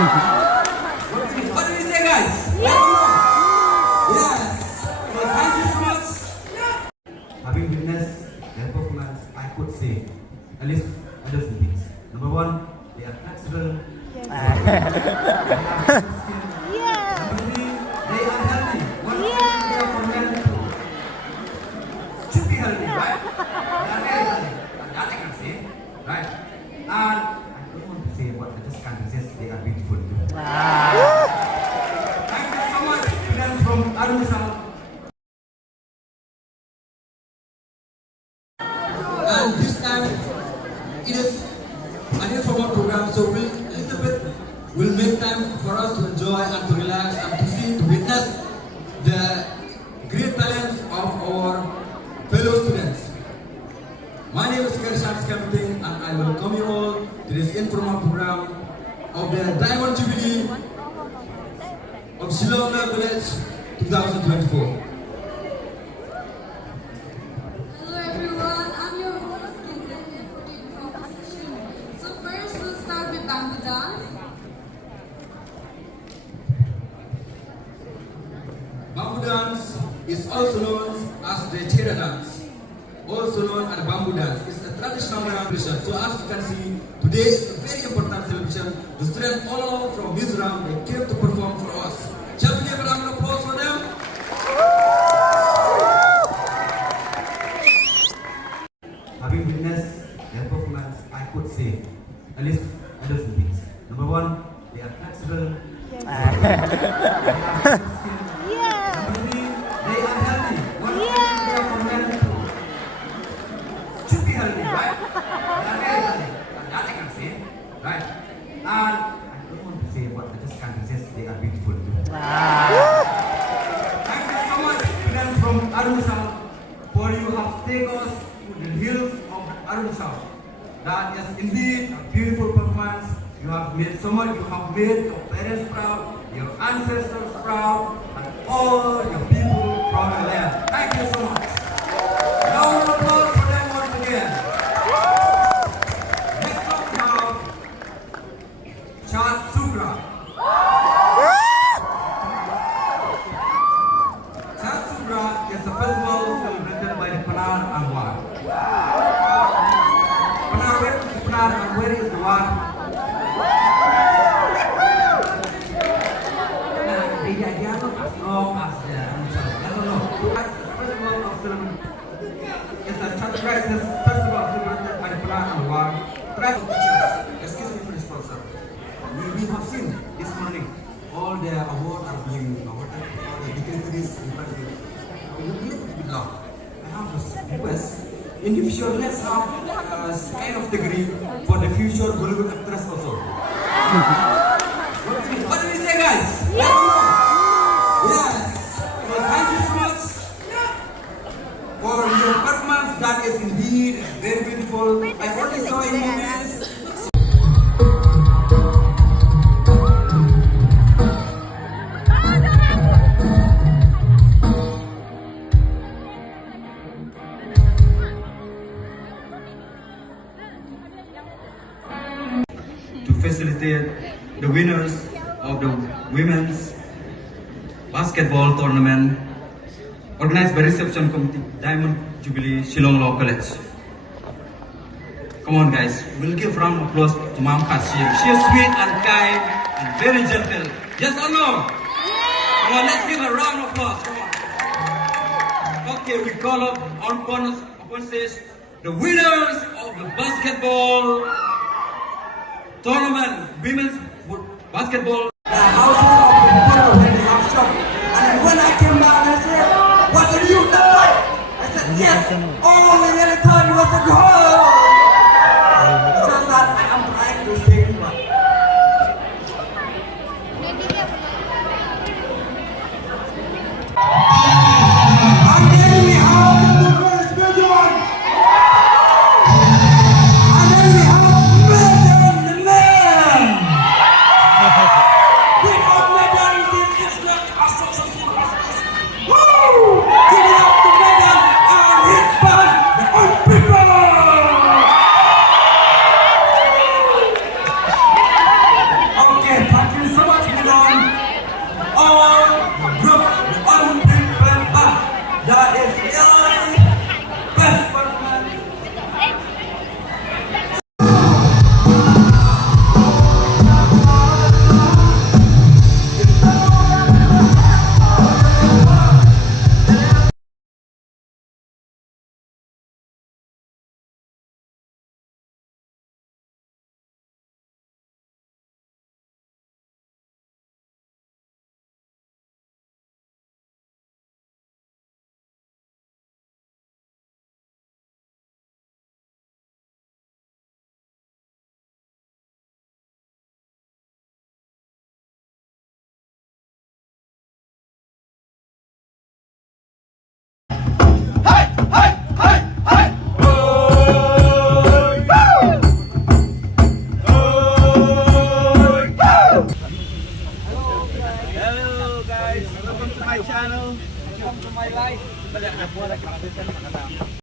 What do you say, guys? Yes. Well, thank you so much. Having witnessed their performance, I could say at least other things. Number one, they are flexible. They are skin. Number three, they are healthy. One they are for men should be healthy, right? They are very healthy. That I can say, right? And I don't want to say what I just can't resist. They are beautiful too. Thank you so much, students from Arunachal. And this time, it is an informal program, so we'll make time for us to enjoy and to relax and to see, to witness the great talents of our fellow students. My name is Kershan and I welcome you all to this informal program of the Diamond Jubilee of Shillong Village 2024. Hello everyone, I'm your host Jubilee for the informal session. So first we'll start with bamboo dance. Bamboo dance is also known as the Chera dance, also known as bamboo dance. It's a traditional celebration. So as you can see, today is a very important celebration. The students all along from Mizoram, they came to perform for us. Shall we give a round of applause for them? Having witnessed their performance, I could say at least other things. Number one, they are flexible. They are skin. Number three, they are healthy. One they are for men should be healthy, right? They are very healthy. That I can say, right? And I don't want to say what I just can't resist. They are beautiful too. Thank you so much, students from Arunachal, for you have taken us to the hills of Arunachal. That is indeed a beautiful performance. You have made so much. You have made your parents proud, your ancestors proud, and all your people from the land. Thank you so much. Round of applause for them once again. Next up we have Chat Sugra. Chat Sugra is a festival celebrated by the Panar and War. Panar and where is the War? Excuse me for this sponsor. We have seen this morning all the awards are being awarded, all the dignitaries in country. We need to be loud. I have a request. In the future, let's have kind of degree for the future Bollywood actress also. What do you say, guys? Yes. Well, thank you so much for your performance. That is indeed very beautiful. I only saw in movies. To facilitate the winners of the women's basketball tournament organized by Reception Committee, Diamond Jubilee, Shillong Law College. Come on guys, we'll give a round of applause to Ma'am Kashir. She is sweet and kind and very gentle. Yes or no? Come on, let's give a round of applause. Come on. Okay, we call up on stage the winners of the basketball tournament, women's basketball. The houses of the people when they have shop. And when I came back, I said, "Was it you that night?" I said, "Yes." Oh, we really thought it was a goal. It's just that I am trying to say goodbye. And then we have the first one. And then we have the man. We have Medan this not Woo! Give it up to Medan and his band, the old people. to my channel. Welcome to my life.